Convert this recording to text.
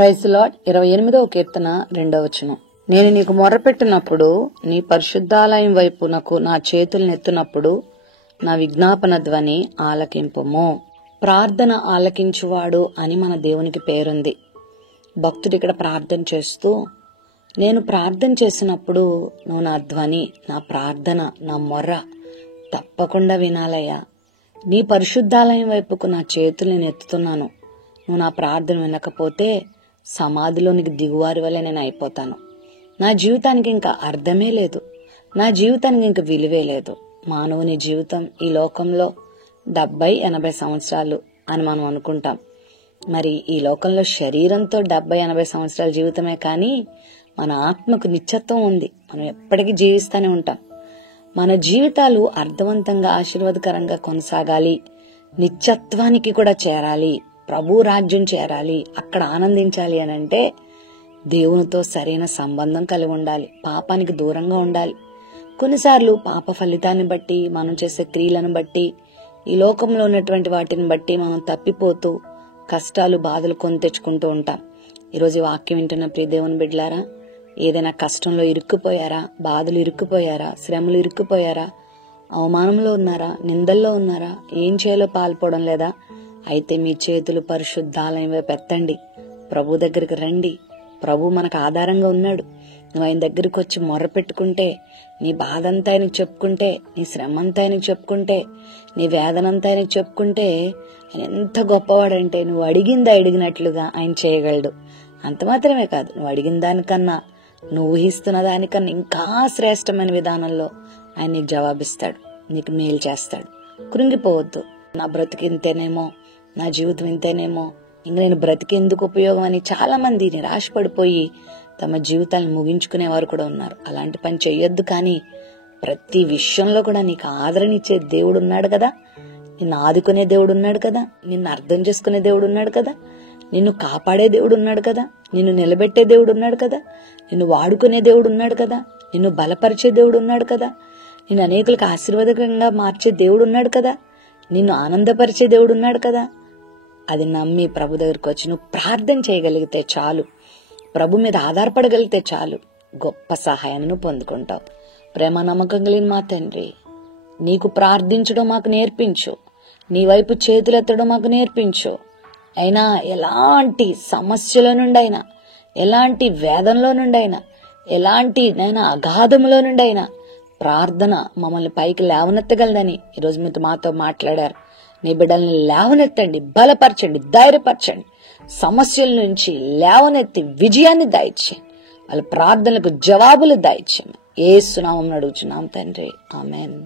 Praise lord. 28వ కీర్తన 2వ వచనం. నేను నీకు మొర్రపెట్టినప్పుడు నీ పరిశుద్ధాలయం వైపునకు నా చేతులనెత్తినప్పుడు నా విజ్ఞాపన ధ్వని ఆలకింపుము. ప్రార్థన ఆలకించువాడు అని మన దేవునికి పేరుంది. భక్తుడు ఇక్కడ ప్రార్థన చేస్తూ, నేను ప్రార్థన చేసినప్పుడు నువ్వు నా ధ్వని, నా ప్రార్థన, నా మొర్ర తప్పకుండా వినాలయ్యా. నీ పరిశుద్ధాలయం వైపుకు నా చేతులు నేను ఎత్తుతున్నాను. నువ్వు నా ప్రార్థన వినకపోతే సమాధిలోనికి దిగువారి వల్ల నేను అయిపోతాను. నా జీవితానికి ఇంకా అర్థమే లేదు. నా జీవితానికి ఇంకా విలువే లేదు. మానవుని జీవితం ఈ లోకంలో 70-80 సంవత్సరాలు అని మనం అనుకుంటాం. మరి ఈ లోకంలో శరీరంతో 70-80 సంవత్సరాల జీవితమే కానీ మన ఆత్మకు నిత్యత్వం ఉంది. మనం ఎప్పటికీ జీవిస్తూనే ఉంటాం. మన జీవితాలు అర్థవంతంగా ఆశీర్వాదకరంగా కొనసాగాలి, నిత్యత్వానికి కూడా చేరాలి, ప్రభు రాజ్యం చేరాలి, అక్కడ ఆనందించాలి అని అంటే దేవునితో సరైన సంబంధం కలిగి ఉండాలి. పాపానికి దూరంగా ఉండాలి. కొన్నిసార్లు పాప ఫలితాన్ని బట్టి, మనం చేసే క్రియలను బట్టి, ఈ లోకంలో ఉన్నటువంటి వాటిని బట్టి మనం తప్పిపోతూ కష్టాలు బాధలు కొని తెచ్చుకుంటూ ఉంటాం. ఈరోజు వాక్యం వింటున్న ప్రియ దేవుని బిడ్డలారా, ఏదైనా కష్టంలో ఇరుక్కుపోయారా, బాధలు ఇరుక్కుపోయారా, శ్రమలు ఇరుక్కుపోయారా, అవమానంలో ఉన్నారా, నిందల్లో ఉన్నారా, ఏం చేయాలో పాల్పోవడం లేదా? అయితే మీ చేతులు పరిశుద్ధాలయం వైపు ఎత్తండి. ప్రభు దగ్గరికి రండి. ప్రభు మనకు ఆధారంగా ఉన్నాడు. నువ్వు ఆయన దగ్గరికి వచ్చి మొర్ర పెట్టుకుంటే, నీ బాధ అంతా ఆయనకు చెప్పుకుంటే, నీ శ్రమ అంతా ఆయనకు చెప్పుకుంటే, నీ వేదనంతా ఆయనకు చెప్పుకుంటే, ఆయన ఎంత గొప్పవాడంటే నువ్వు అడిగినట్లుగా ఆయన చేయగలడు. అంత మాత్రమే కాదు, నువ్వు అడిగిన దానికన్నా, నువ్వు ఊహిస్తున్న దానికన్నా ఇంకా శ్రేష్టమైన విధానంలో ఆయన నీకు జవాబిస్తాడు, నీకు మేలు చేస్తాడు. కృంగిపోవద్దు. నా బ్రతికి ఇంతేనేమో, నా జీవితం ఇంతేనేమో, ఇంక నేను బ్రతికేందుకు ఉపయోగం అని చాలా మంది నిరాశపడిపోయి తమ జీవితాలను ముగించుకునేవారు కూడా ఉన్నారు. అలాంటి పని చెయ్యొద్దు. కానీ ప్రతి విషయంలో కూడా నీకు ఆదరణ ఇచ్చే దేవుడు ఉన్నాడు కదా, నిన్ను ఆదుకునే దేవుడు ఉన్నాడు కదా, నిన్ను అర్థం చేసుకునే దేవుడు ఉన్నాడు కదా, నిన్ను కాపాడే దేవుడు ఉన్నాడు కదా, నిన్ను నిలబెట్టే దేవుడు ఉన్నాడు కదా, నిన్ను వాడుకునే దేవుడు ఉన్నాడు కదా, నిన్ను బలపరిచే దేవుడు ఉన్నాడు కదా, నిన్ను అనేకులకు ఆశీర్వాదకరంగా మార్చే దేవుడు ఉన్నాడు కదా, నిన్ను ఆనందపరిచే దేవుడు ఉన్నాడు కదా. అది నమ్మి ప్రభు దగ్గరకు వచ్చి నువ్వు ప్రార్థన చేయగలిగితే చాలు, ప్రభు మీద ఆధారపడగలిగితే చాలు, గొప్ప సహాయాన్ని నువ్వు పొందుకుంటావు. ప్రేమ నమ్మకం కలిగిన మా తండ్రి, నీకు ప్రార్థించడం మాకు నేర్పించు, నీ వైపు చేతులెత్తడం మాకు నేర్పించు. అయినా ఎలాంటి సమస్యల నుండి అయినా, ఎలాంటి వేదనలో నుండి అయినా, ఎలాంటి నైనా అగాధములో నుండి అయినా ప్రార్థన మమ్మల్ని పైకి లేవనెత్తగలదని ఈరోజు మీతో మాతో మాట్లాడారు. నీ బిడ్డల్ని లేవనెత్తండి, బలపరచండి, ధైర్యపరచండి, సమస్యల నుంచి లేవనెత్తి విజయాన్ని దయచేయండి, వాళ్ళ ప్రార్థనలకు జవాబులు దయచేయండి. యేసు నామమున అడుగుచున్నాం తండ్రి, ఆమేన్.